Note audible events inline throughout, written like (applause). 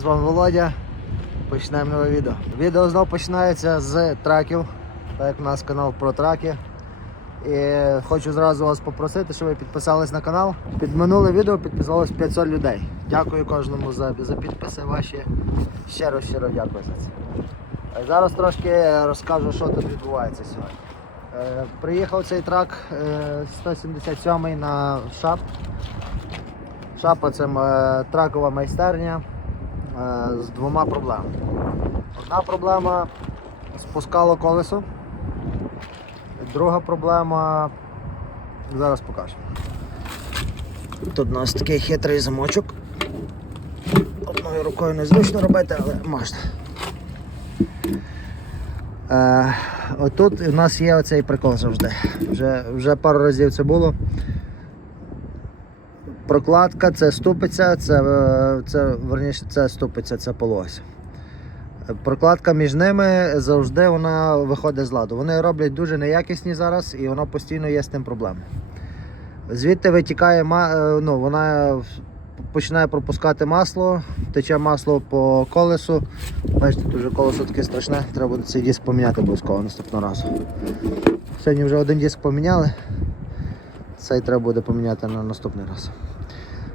з вами Володя. Почнемо нове відео. Відео знову починається з траків, так як у нас канал про траки. І хочу зразу вас попросити, щоб ви підписались на канал. Під минуле відео підписалось 500 людей. Дякую кожному за, за підписи ваші. Щиро, щиро дякую за це. Зараз трошки розкажу, що тут відбувається сьогодні. Е, приїхав цей трак е, 177 на ШАП. Шапа це е, тракова майстерня е, з двома проблемами. Одна проблема спускало колесо. Друга проблема. Зараз покажу. Тут у нас такий хитрий замочок. Одною рукою незручно робити, але можна. Е, отут у нас є оцей прикол завжди. Вже, вже пару разів це було. Прокладка це ступиця, це, е, це верніше це ступиця, це полось. Прокладка між ними завжди вона виходить з ладу. Вони роблять дуже неякісні зараз і воно постійно є з тим проблема. Звідти витікає е, ну, вона починає пропускати масло, тече масло по колесу. Бачите, тут колесо таке страшне, треба буде цей диск поміняти обов'язково наступного разу. Сьогодні вже один диск поміняли. Цей треба буде поміняти на наступний раз.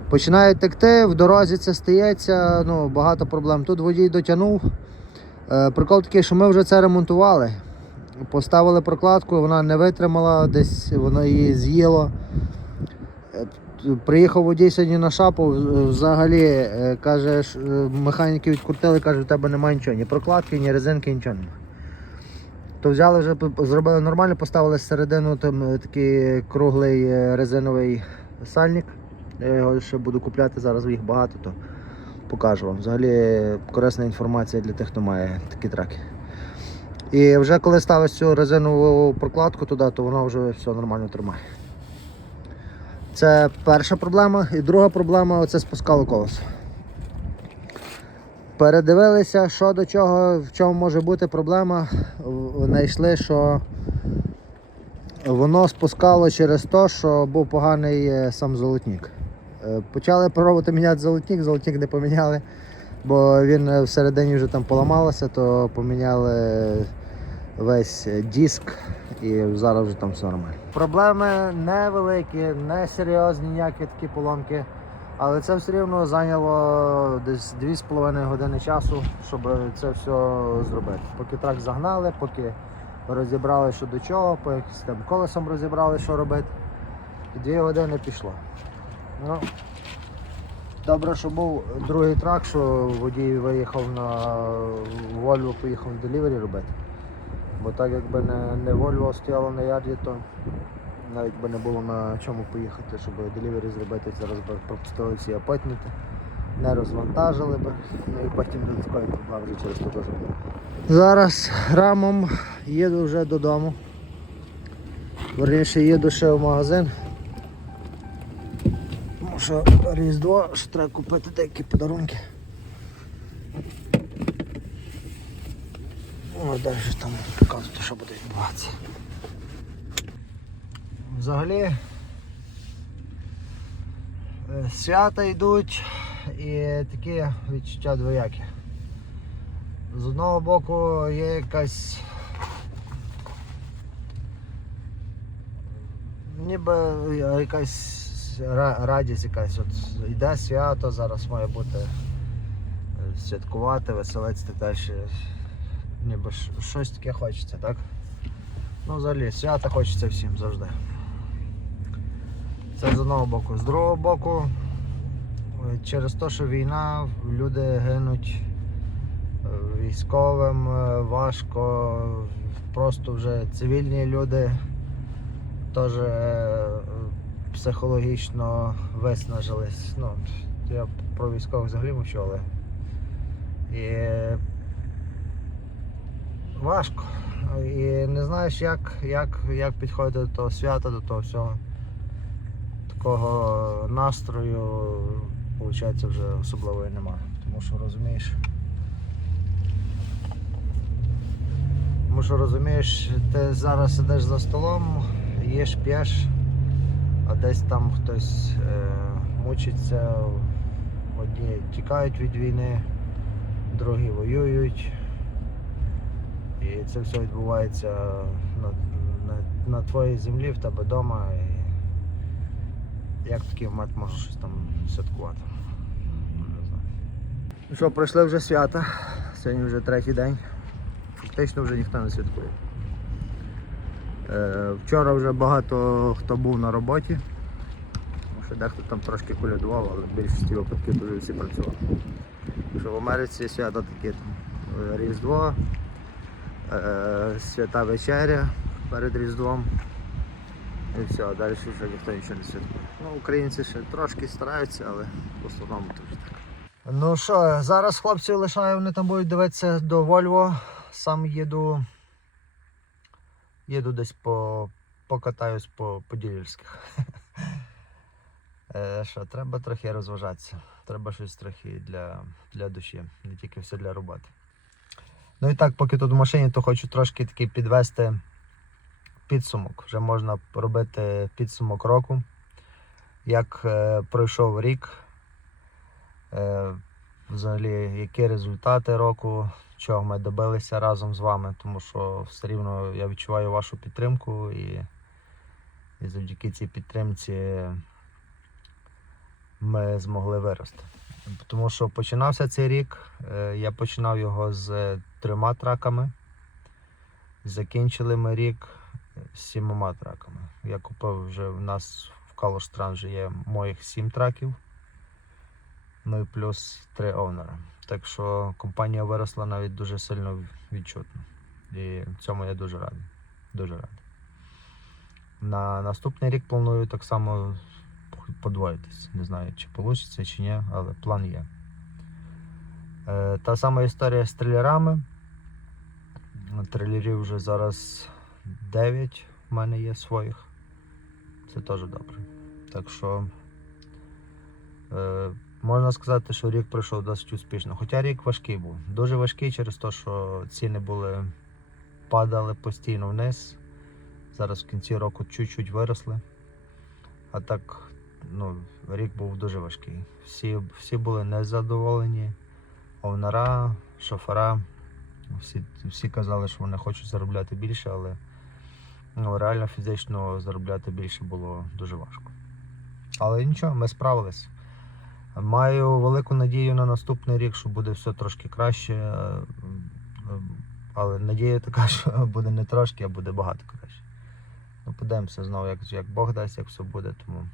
Починають текти, в дорозі це стається, ну, багато проблем. Тут водій дотягнув. Е, прикол такий, що ми вже це ремонтували. Поставили прокладку, вона не витримала, десь воно її з'їло. Е, Приїхав водій сьогодні на шапу, взагалі е, каже, механіки відкрутили, каже, у тебе немає нічого, ні прокладки, ні резинки, нічого немає. То взяли вже, зробили нормально, поставили середину там такий круглий резиновий сальник. Я його ще буду купляти, зараз їх багато, то покажу вам. Взагалі корисна інформація для тих, хто має такі траки. І вже коли ставиш цю резинову прокладку туди, то воно вже все нормально тримає. Це перша проблема. І друга проблема це спускало колесо. Передивилися, що до чого, в чому може бути проблема. Знайшли, що воно спускало через те, що був поганий е, сам золотник. Е, Почали пробувати міняти золотник, золотник не поміняли, бо він е, всередині вже там поламалося, то поміняли весь диск і зараз вже там все нормально. Проблеми невеликі, не серйозні ніякі такі поломки. Але це все рівно зайняло десь 2,5 години часу, щоб це все зробити. Поки трак загнали, поки розібрали що до чого, поки з тим колесом розібрали, що робити. І дві години пішло. Ну, добре, що був другий трак, що водій виїхав на Volvo, поїхав на делівері робити. Бо так якби не, не Volvo стояло на ярді, то навіть би не було на чому поїхати, щоб делівері зробити. Зараз би пропустили всі апойтменти, не розвантажили би, ну і потім додаткові проблеми вже через то теж було. Зараз рамом їду вже додому. Верніше їду ще в магазин. Що Різдво, що треба купити деякі подарунки. Ну, далі там показувати, що буде відбуватися. Взагалі е, свята йдуть і такі відчуття двоякі. З одного боку є якась ніби якась ра- радість якась. От йде свято, зараз має бути е, святкувати, веселитися далі. Ніби щось таке хочеться, так? Ну, взагалі, свята хочеться всім завжди. Це з одного боку. З другого боку, е, через те, що війна, люди гинуть е, військовим важко, просто вже цивільні люди теж психологічно виснажились. Ну, я про військових взагалі мовчу, але і важко. І не знаєш, як, як, як підходити до того свята, до того всього. Такого настрою, виходить, вже особливо немає. Тому що розумієш. Тому що розумієш, ти зараз сидиш за столом, їш, п'єш, а десь там хтось е, мучиться, одні тікають від війни, другі воюють. І це все відбувається на, на, на твоїй землі, в тебе вдома. І як такий момент можеш щось там святкувати? Ну, Не знаю. Ну що, пройшли вже свята. Сьогодні вже третій день. Фактично вже ніхто не святкує. Е, вчора вже багато хто був на роботі. Тому що дехто там трошки колядував, але в більшості випадків дуже всі працювали. Що в Америці свята такі там е, Різдво, е, свята вечеря перед Різдвом. І все, далі вже ніхто нічого не святкує. Ну, українці ще трошки стараються, але в основному вже так. Ну що, зараз хлопців лишаю, вони там будуть дивитися до Вольво. Сам їду. Їду десь по покатаюсь по поділівських. (laughs) Е, Що, треба трохи розважатися. Треба щось трохи для, для душі, не тільки все для роботи. Ну і так, поки тут в машині, то хочу трошки такий підвести підсумок. Вже можна робити підсумок року. Як е, пройшов рік, е, взагалі, які результати року, чого ми добилися разом з вами, тому що все рівно я відчуваю вашу підтримку і, і завдяки цій підтримці ми змогли вирости. Тому що починався цей рік, е, я починав його з трьома траками. Закінчили ми рік з сімома траками. Я купив вже в нас в Калош вже є моїх сім траків. Ну і плюс три овнера. Так що компанія виросла навіть дуже сильно відчутно. І цьому я дуже радий. Дуже радий. На наступний рік планую так само подвоїтись. Не знаю, чи вийде, чи ні, але план є. Е, та сама історія з трилерами. Трилерів вже зараз 9 в мене є своїх. Це теж добре. Так що е, можна сказати, що рік пройшов досить успішно. Хоча рік важкий був. Дуже важкий через те, що ціни були падали постійно вниз. Зараз в кінці року чуть-чуть виросли. А так, ну, рік був дуже важкий. Всі, всі були незадоволені. Овнара, шофера. Всі, всі казали, що вони хочуть заробляти більше, але ну, реально фізично заробляти більше було дуже важко. Але нічого, ми справились. Маю велику надію на наступний рік, що буде все трошки краще. е, е, Але надія така, (laughs) що буде не трошки, а буде багато краще. Ну, подивимося знову, як, як Бог дасть, як все буде, тому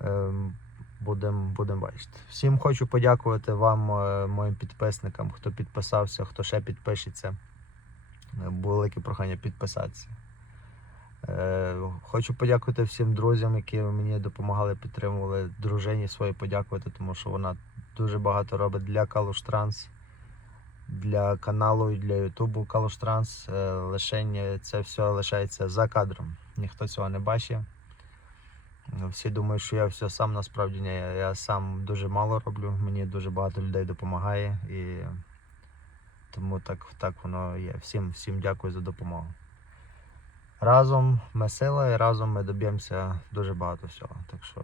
ем, будемо будем бачити. Всім хочу подякувати вам, е, моїм підписникам, хто підписався, хто ще підпишеться. Е, Велике прохання підписатися. Е, Хочу подякувати всім друзям, які мені допомагали, підтримували дружині своїй подякувати, тому що вона дуже багато робить для Калуш Транс, для каналу і для Ютубу Калуш Транс. Е, Лишень це все лишається за кадром. Ніхто цього не бачить. Всі думають, що я все сам насправді ні. Я сам дуже мало роблю, мені дуже багато людей допомагає і тому так, так воно є. Всім, всім дякую за допомогу. Разом ми сила і разом ми доб'ємося дуже багато всього. Так що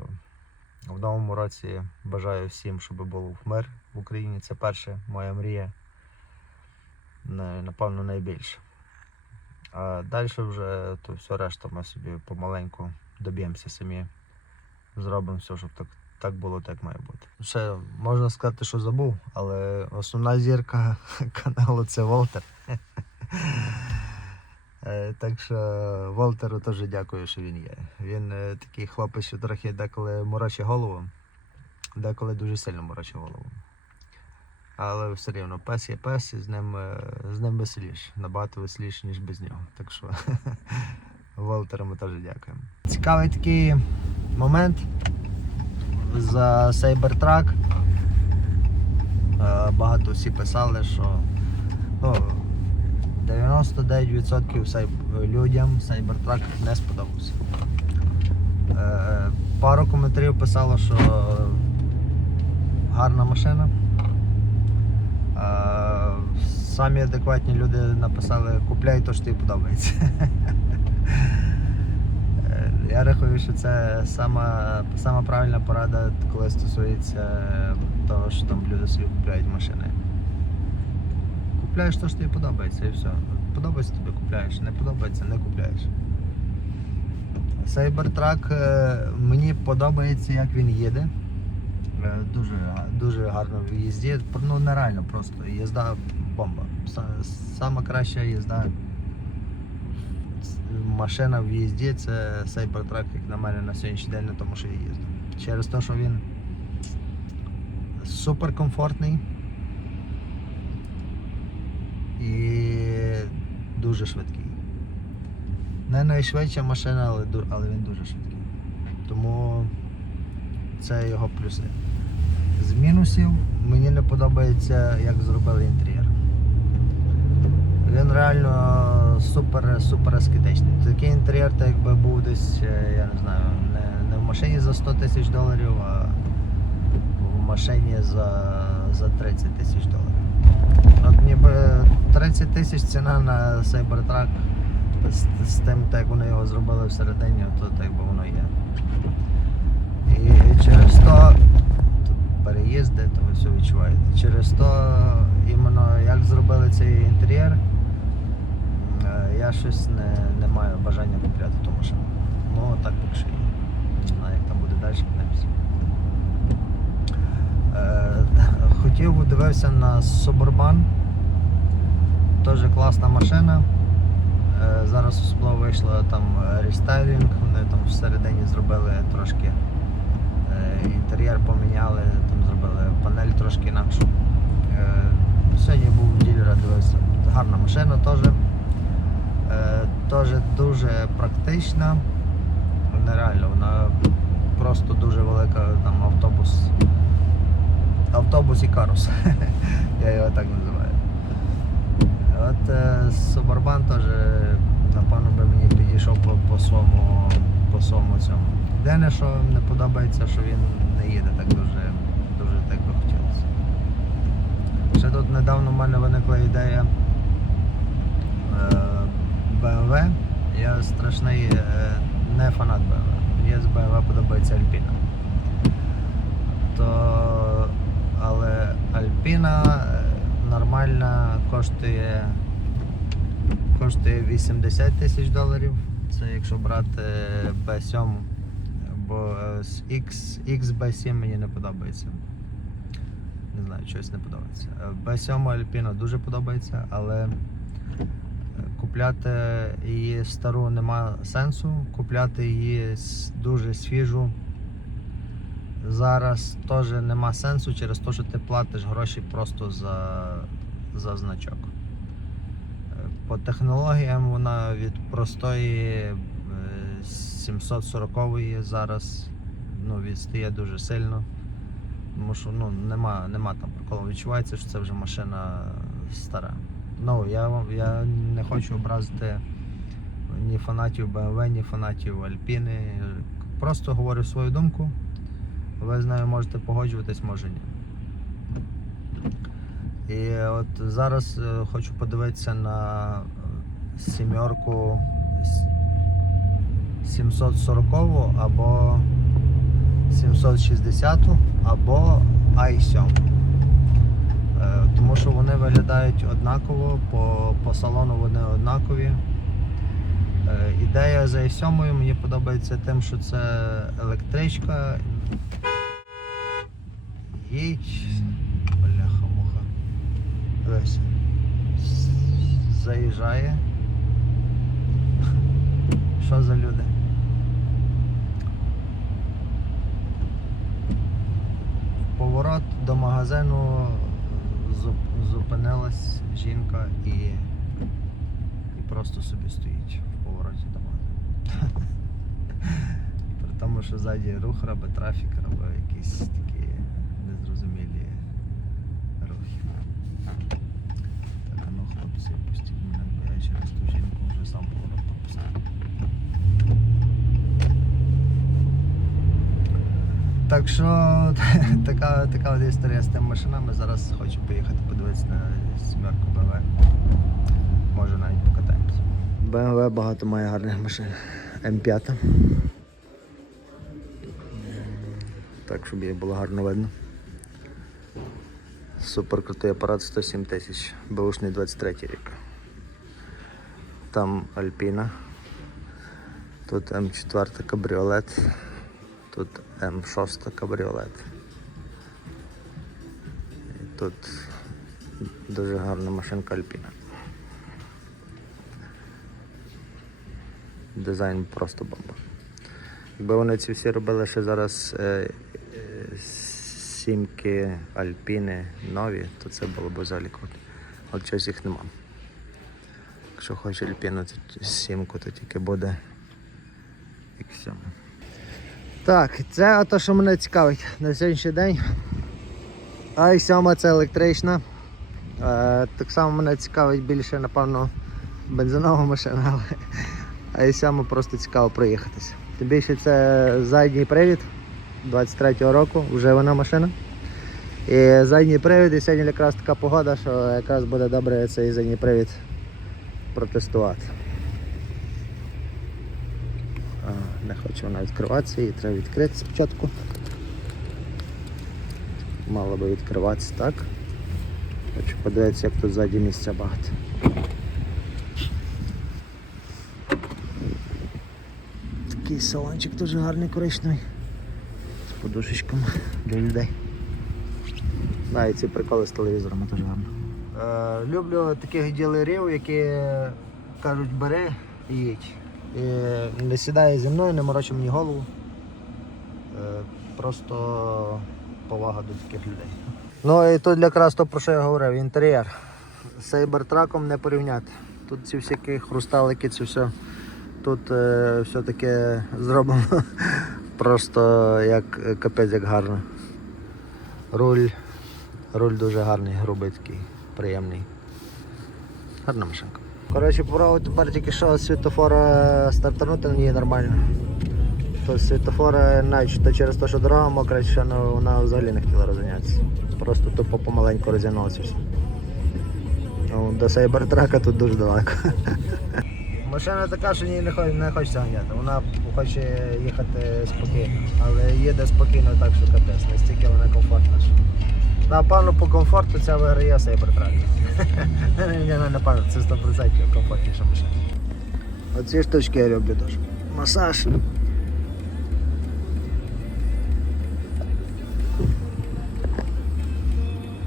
в новому році бажаю всім, щоб був мир в Україні. Це перша моя мрія. Напевно, найбільше. А далі вже то все решта ми собі помаленьку доб'ємося самі. Зробимо все, щоб так, так було, так має бути. Ще можна сказати, що забув, але основна зірка (laughs) каналу це Волтер. Е, Так що Волтеру теж дякую, що він є. Він е, такий хлопець, що трохи деколи морочить голову, деколи дуже сильно морочить голову. Але все рівно пес є пес, і з ним, е, з ним веселіше, набагато веселіше, ніж без нього. Так що (laughs) Волтеру ми теж дякуємо. Цікавий такий момент за. Е, Багато всі писали, що ну, 99% людям Cybertruck не сподобався. Е, Пару коментарів писало, що гарна машина. Е, Самі адекватні люди написали купляй то, що тобі подобається. Е, Я рахую, що це сама, сама правильна порада, коли стосується того, що там люди собі купляють машини. Купляєш те, що тобі подобається і все. Подобається тобі купляєш, не подобається, не купляєш. Cybertruck е, мені подобається, як він їде. Е, Дуже, дуже гарно в їзді. Ну нереально просто. Їзда бомба. Са- Сама краща їзда. Машина в їзді це Cybertruck, як на мене на сьогоднішній день, тому що я їздю. Через те, що він супер комфортний і дуже швидкий. Не найшвидша машина, але, але він дуже швидкий. Тому це його плюси. З мінусів мені не подобається, як зробили інтер'єр. Він реально супер супер ескетичний. Такий інтер'єр, так якби був десь, е, я не знаю, не, не в машині за 100 тисяч доларів, а в машині за, за 30 тисяч доларів. От ніби 30 тисяч ціна на Cybertruck з, з тим, як вони його зробили всередині, то так би воно є. І через то переїзди, то ви все відчуваєте. Через то іменно як зробили цей інтер'єр, е, я щось не, не маю бажання купляти ту машину. Ну так поки що є. Не знаю, як там буде далі, подивимося. Е, Хотів дивився на Suburban. Теж класна машина. Е, Зараз особливо вийшло там рестайлінг, вони там всередині зробили трошки е, інтер'єр поміняли, там зробили панель трошки інакшу. Сьогодні був ділера, дивився. Гарна машина теж. Теж дуже практична. Нереально, вона просто дуже велика там автобус. Автобус і карус. (laughs) Я його так називаю. От е, Suburban теж, напевно, би мені підійшов по, по своєму по своєму цьому. Єдине, що не подобається, що він не їде так дуже, дуже так би хотілося. Ще тут недавно в мене виникла ідея е, BMW. Я страшний е, не фанат BMW. Мені з BMW подобається Alpina. То, але Alpina е, нормальна коштує коштує 80 тисяч доларів. Це якщо брати B7, бо е, з X, XB7 мені не подобається. Не знаю, щось не подобається. Е, B7 Alpina дуже подобається, але е, купляти її стару нема сенсу. Купляти її дуже свіжу. Зараз теж нема сенсу через те, що ти платиш гроші просто за, за значок. Е, По технологіям вона від простої е, 740-ї зараз ну, відстає дуже сильно. Тому що ну, нема, нема там приколу. Відчувається, що це вже машина стара. Ну, я, я не хочу образити ні фанатів BMW, ні фанатів Альпіни. Просто говорю свою думку. Ви з нею можете погоджуватись, може ні. І от зараз е, хочу подивитися на е, сімерку с- 740 або 760 або i7. Е, Тому що вони виглядають однаково, по, по салону вони однакові. Ідея за i7 мені подобається тим, що це електричка. Їдь. Бляха-муха. Заїжджає. Що за люди? Поворот до магазину зупинилась жінка і, і просто собі стоїть в повороті до магазину. Тому, що ззаді рух робить, трафік робить якісь такі незрозумілі рухи. Так, а ну хлопці, пустіть мене, бо я через ту жінку вже сам поворот пропустив. Так що (laughs) така, така от історія з тими машинами. Зараз хочу поїхати подивитися на сімерку БВ. Може навіть покатаємося. BMW багато має гарних машин. М5. Так, щоб її було гарно видно. Супер крутий апарат 107 тисяч. Бушний 23 рік. Там Альпіна. Тут М4 кабріолет. Тут М6 кабріолет. І тут дуже гарна машинка Альпіна. Дизайн просто бомба. Якби вони ці всі робили ще зараз е, сімки, альпіни нові, то це було б взагалі круто. От щось їх нема. Якщо хочеш альпіну, то сімку, то тільки буде як сьома. Так, це те, що мене цікавить на сьогоднішній день. i 7 це електрична. Е, так само мене цікавить більше, напевно, бензинова машина, але i 7 просто цікаво проїхатися. Тим більше це задній привід 23-го року, вже вона машина. І задній привід, і сьогодні якраз така погода, що якраз буде добре цей задній привід протестувати. Не хоче вона відкриватися, її треба відкрити спочатку. Мало би відкриватися так. Хочу подивитися, як тут ззаді місця багато. Такий салончик дуже гарний коричневий. Подушечками для людей. Навіть ці приколи з телевізорами теж гарно. Е, люблю таких ділерів, які кажуть бери і їдь. І не сідає зі мною, не морочи мені голову. Е, просто повага до таких людей. Ну і тут якраз то, про що я говорив, інтер'єр. З Сейбертраком не порівняти. Тут ці всякі хрусталики, це все. Тут е, все таке зроблено просто як е, капець як гарно. Руль, руль дуже гарний, грубий такий, приємний. Гарна машинка. Коротше, попробував тепер тільки що світофора стартанути на ній нормально. То світофора навіть то через те, що дорога мокра, що ну, вона взагалі не хотіла розганятися. Просто тупо помаленьку розігналося. Ну, до Сайбертрака тут дуже далеко. (laughs) Машина така, що їй не, хо- не хочеться ганяти. Вона хоче їхати спокійно, але їде спокійно так, що капець, настільки вона комфортна. Що... Напевно, по комфорту ця виграє (laughs) ну, напевно, це 100% комфортніша машина. Оці штучки я люблю дуже. Масаж.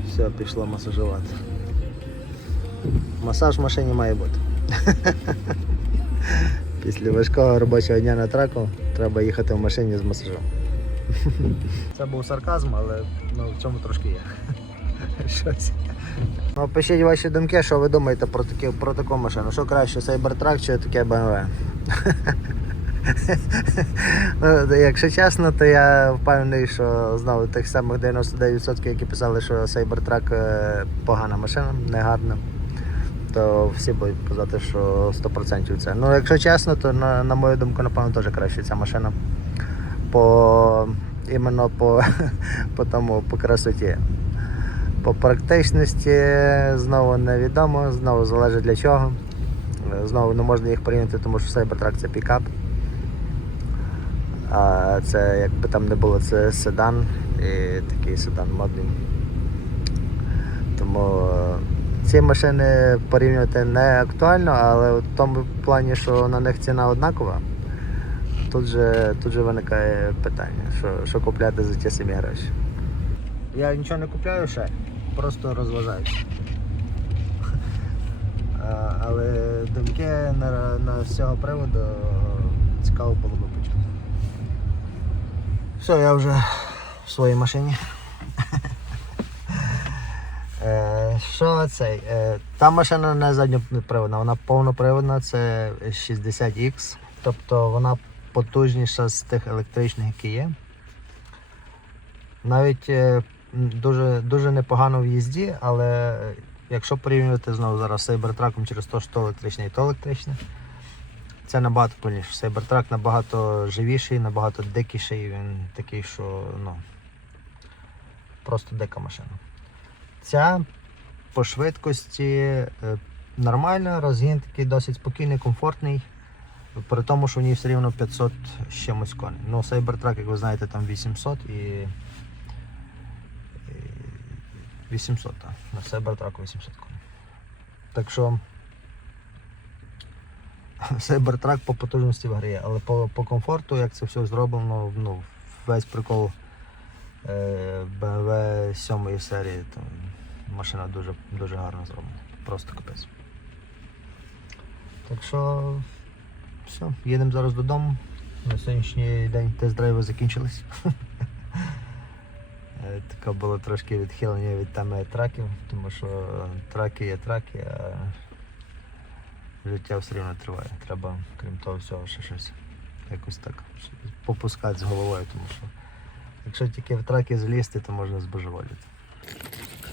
Все, пішло масажувати. Масаж в машині має бути. (laughs) Після важкого робочого дня на траку треба їхати в машині з масажем. (laughs) Це був сарказм, але ну, в цьому трошки є. (laughs) Щось. Ну, пишіть ваші думки, що ви думаєте про, такі, про таку машину. Що краще, Cybertruck чи таке BMW? (laughs) ну, якщо чесно, то я впевнений, що знову тих самих 99%, які писали, що Cybertruck е, погана машина, негарна, то всі будуть казати, що 100% це. Ну, якщо чесно, то на, на мою думку, напевно, теж краще ця машина. По іменно по, (laughs) по тому по красоті. По практичності знову невідомо, знову залежить для чого. Знову не можна їх порівняти, тому що Cybertruck це пікап. А це якби там не було, це седан і такий седан модний. Тому ці машини порівнювати не актуально, але в тому плані, що на них ціна однакова, тут же, тут же виникає питання, що, що купляти за ті самі гроші. Я нічого не купляю ще, просто розважаюся. (laughs) Але думки на, на з цього приводу цікаво було би почути. Все, я вже в своїй машині. (laughs) Що цей? Е, Та машина не задньоприводна, вона повноприводна, це 60X. Тобто вона потужніша з тих електричних, які є. Навіть е, дуже, дуже непогано в їзді, але е, якщо порівнювати знову зараз з Cybertruck через те, що то електричне і то електричне, це набагато повільніше. Cybertruck набагато живіший, набагато дикіший, він такий, що ну, просто дика машина. Ця по швидкості е, нормальна, розгін такий досить спокійний, комфортний. При тому, що в ній все рівно 500 з чимось коней. Ну, Cybertruck, як ви знаєте, там 800 і, і 800, так. На Cybertruck 800 коней. Так що (laughs) Cybertruck по потужності виграє, але по, по комфорту, як це все зроблено, ну, весь прикол е, BMW 7 серії, то машина дуже, дуже гарно зроблена. Просто капець. Так що все, їдемо зараз додому. На сьогоднішній день тест-драйви закінчились. (laughs) Е, Таке було трошки відхилення від теми траків, тому що траки є траки, а життя все рівно триває. Треба, крім того всього, ще щось якось так попускати з головою, тому що якщо тільки в траки залізти, то можна збожеволіти.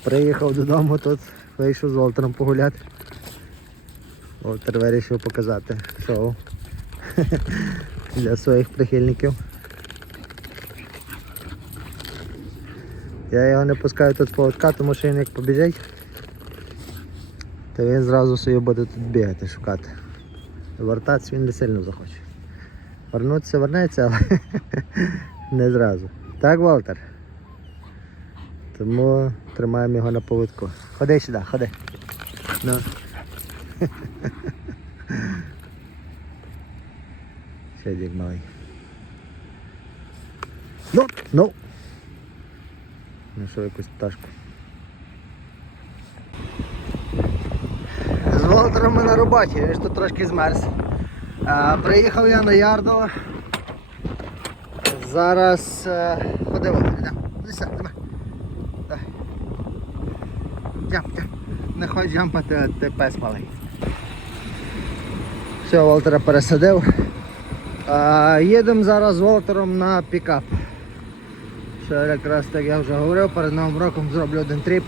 Приїхав додому тут, вийшов з Волтером погуляти. Волтер вирішив показати шоу (laughs) для своїх прихильників. Я його не пускаю тут поводка, тому що він як побіжить, то він зразу собі буде тут бігати, шукати. Вертатися він не сильно захоче. Вернутися вернеться, але (laughs) не зразу. Так, Волтер? Тому тримаємо його на поводку. Ходи сюди, ходи. Ну. (laughs) Сидик малий. Ну, ну. Знайшов якусь пташку. З Волтером ми на роботі, він ж тут трошки змерз. А, приїхав я на Ярдово. Зараз е, Не хоч джампати, а ти пес малий. Все, Волтера пересадив. Їдемо зараз з Волтером на пікап. Що якраз так я вже говорив, перед новим роком зроблю один тріп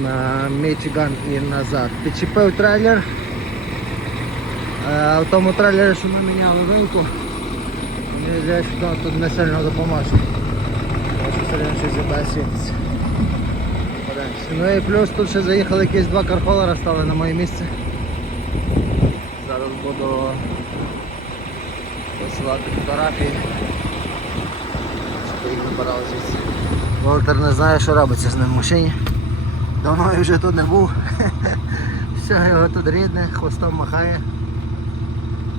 на Мічиган і назад. Підчепив трейлер. В тому трейлері, що ми міняли вилку, мені здається, що тут не сильно допоможе. Тому що все одно щось світиться. Ну і плюс тут ще заїхали якісь два кархолера, стали на моє місце. Зараз буду посилати фотографії. Щоб їх набирали звідси. Волтер не знає, що робиться з ним в машині. Давно я вже тут не був. (laughs) Все, його тут рідне, хвостом махає.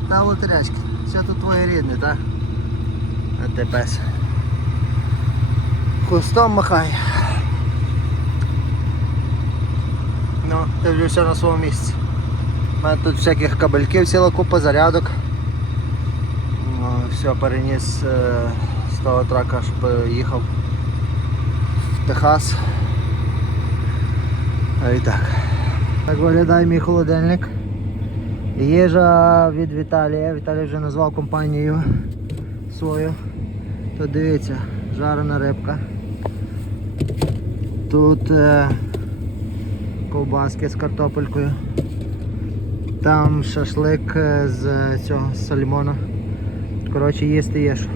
Та Волтерячки, все тут твоє рідне, так? А ти пес. Хвостом махає. Ну, дивлюся на своєму місці. У мене тут всяких кабельків ціла купа, зарядок. Ну, все, переніс е, з того трака, щоб їхав в Техас. І так. Так виглядає мій холодильник. Їжа від Віталія. Віталій вже назвав компанію свою. Тут дивіться, жарена рибка. Тут е, ковбаски з картопелькою. Там шашлик е, з цього з сальмона. Коротше, їсти є що.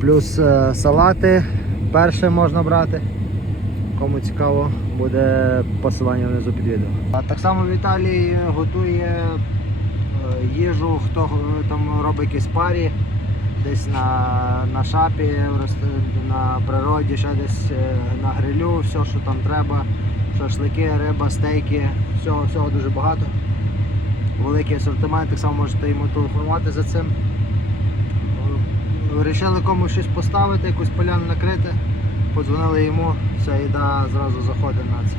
Плюс е, салати перше можна брати. Кому цікаво, буде посилання внизу під відео. А так само Віталій готує е, їжу, хто там робить якісь парі, десь на, на шапі, на природі, ще десь е, на грилю, все, що там треба. Шашлики, риба, стейки, всього, всього дуже багато. Великий асортимент, так само можете йому телефонувати за цим. Вирішили комусь щось поставити, якусь поляну накрити. Подзвонили йому, вся їда зразу заходить на це.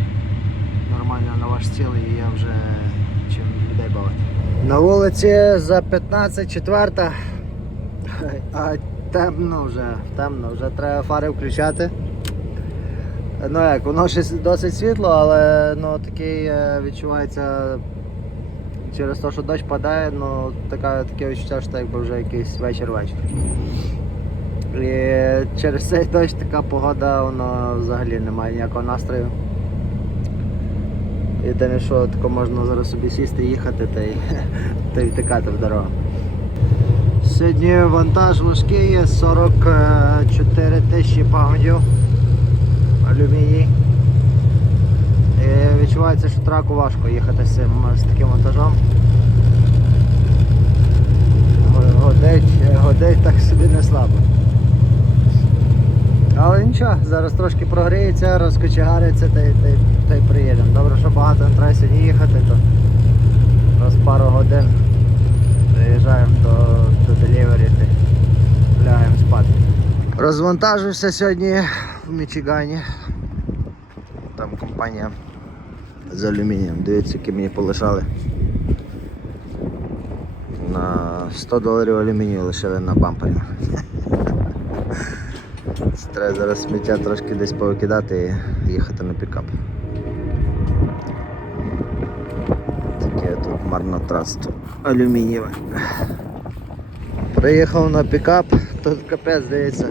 Нормально на ваш цілий і я вже чим людей бавити. На вулиці за 15 четверта. А темно вже, темно, вже треба фари включати. Ну як, воно ще досить світло, але ну, такий е, відчувається через те, що дощ падає, ну така, таке відчуття, що якби вже якийсь вечір-вечір. І через цей дощ така погода, воно взагалі немає ніякого настрою. Єдине, що тако можна зараз собі сісти, їхати та й (laughs) втикати в дорогу. Сьогодні вантаж важкий є 44 тисячі паундів алюміній. І відчувається, що траку важко їхати з цим з таким вантажом. Годить, годить так собі не слабо. Але нічого, зараз трошки прогріється, розкочегариться та, й- та, та й приїдемо. Добре, що багато не треба сьогодні їхати, то раз пару годин приїжджаємо до, до делівері та лягаємо спати. Розвантажився сьогодні в Мічигані. Там компанія з алюмінієм. Дивіться, які мені полишали. На 100 доларів алюмінію лишили на бампері. Треба зараз сміття трошки десь повикидати і їхати на пікап. Таке тут марнотратство алюмінієве. Приїхав на пікап, тут капець здається.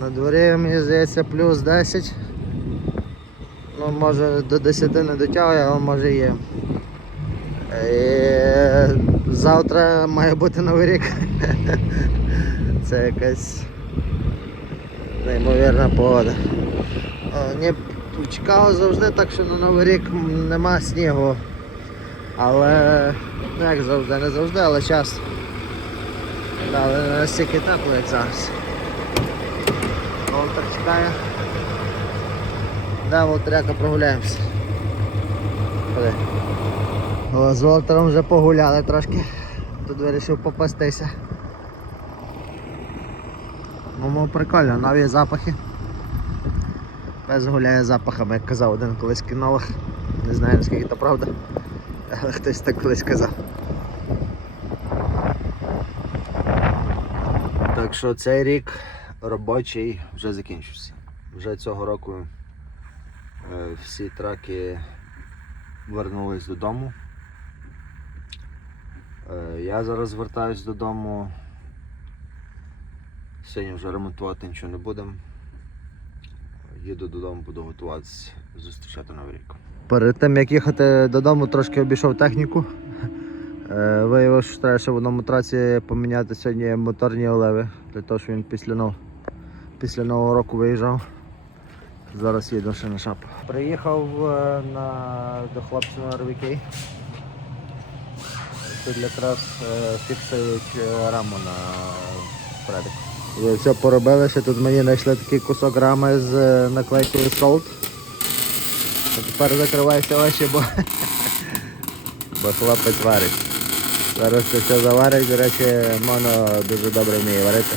На дворі мені здається плюс 10. Ну може до 10 не дотягує, але може є. І завтра має бути новий рік. (laughs) Це якась неймовірна погода. Чекав завжди так, що на Новий рік нема снігу. Але ну як завжди, не завжди, але часто. Да, Але не настільки тепло, як зараз. Волтер чекає. Да, Волтеряка прогуляємося. Ходи. О, з Волтером вже погуляли трошки. Тут вирішив попастися. Ну, ну прикольно, нові запахи. Пес гуляє запахами, як казав один колись кінолог. Не знаю наскільки це правда. Але хтось так колись казав. Так що цей рік робочий вже закінчився. Вже цього року е, всі траки вернулись додому. Е, Я зараз звертаюсь додому. Сьогодні вже ремонтувати нічого не будемо. Їду додому, буду готуватися зустрічати новий рік. Перед тим як їхати додому, трошки обійшов техніку. Е, Виявив, що треба ще в одному траці поміняти сьогодні моторні олеви, для того, щоб він після, нов... після нового року виїжджав. Зараз їду ще на шапу. Приїхав е, на... до хлопців на RVK. Тут якраз е, фіксують е, раму на предик. Все поробили, ще тут мені знайшли такий кусок рами з е, наклейкою. А тепер закривайся очі, бо, (laughs) бо хлопець варить. Зараз це все заварить, до речі, моно дуже добре вміє варити.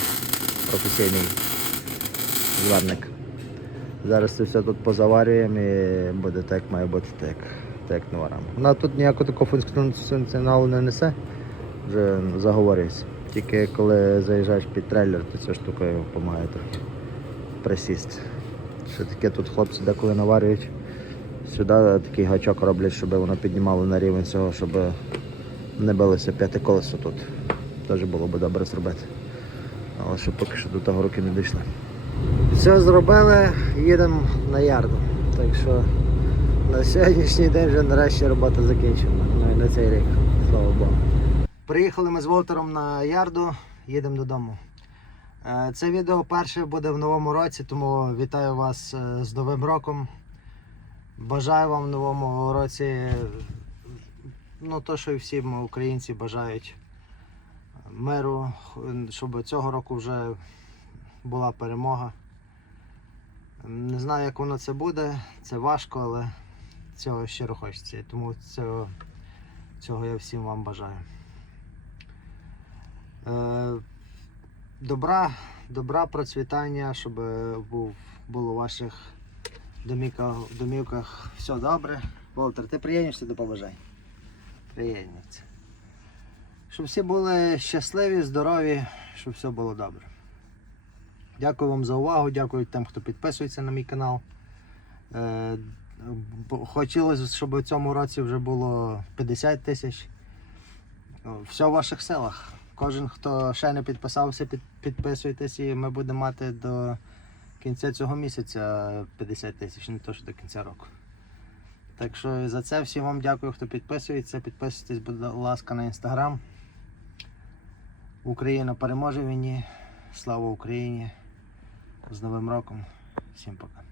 Професійний зварник. Зараз це все тут позаварюємо і буде так, має бути, так, так нова. Вона тут ніякого такого функціоналу не несе, вже заговорюється. Тільки коли заїжджаєш під трейлер, то ця штука допомагає трохи присісти. Що таке тут хлопці деколи наварюють. Сюди такий гачок роблять, щоб воно піднімало на рівень цього, щоб не билося п'яте колесо тут. Теж було б добре зробити. Але що поки що до того руки не дійшли. Все зробили, їдемо на ярду. Так що на сьогоднішній день вже нарешті робота закінчена. Ну і на цей рік, слава Богу. Приїхали ми з Волтером на ярду, їдемо додому. Е, Це відео перше буде в новому році, тому вітаю вас е, з Новим роком. Бажаю вам в новому році, ну то, що і всі українці бажають миру, щоб цього року вже була перемога. Не знаю, як воно це буде, це важко, але цього щиро хочеться. Тому цього, цього я всім вам бажаю. Е, добра, добра, процвітання, щоб був, було у ваших домівках, домівках все добре. Волтер, ти приєднуєшся до побажань? Приєднується. Щоб всі були щасливі, здорові, щоб все було добре. Дякую вам за увагу, дякую тим, хто підписується на мій канал. Е, Хотілося, щоб у цьому році вже було 50 тисяч. Все в ваших силах. Кожен, хто ще не підписався, під, підписуйтесь і ми будемо мати до кінця цього місяця 50 тисяч, не то що до кінця року. Так що за це всім вам дякую, хто підписується. Підписуйтесь, будь ласка, на інстаграм. Україна переможе в війні. Слава Україні! З Новим роком. Всім пока.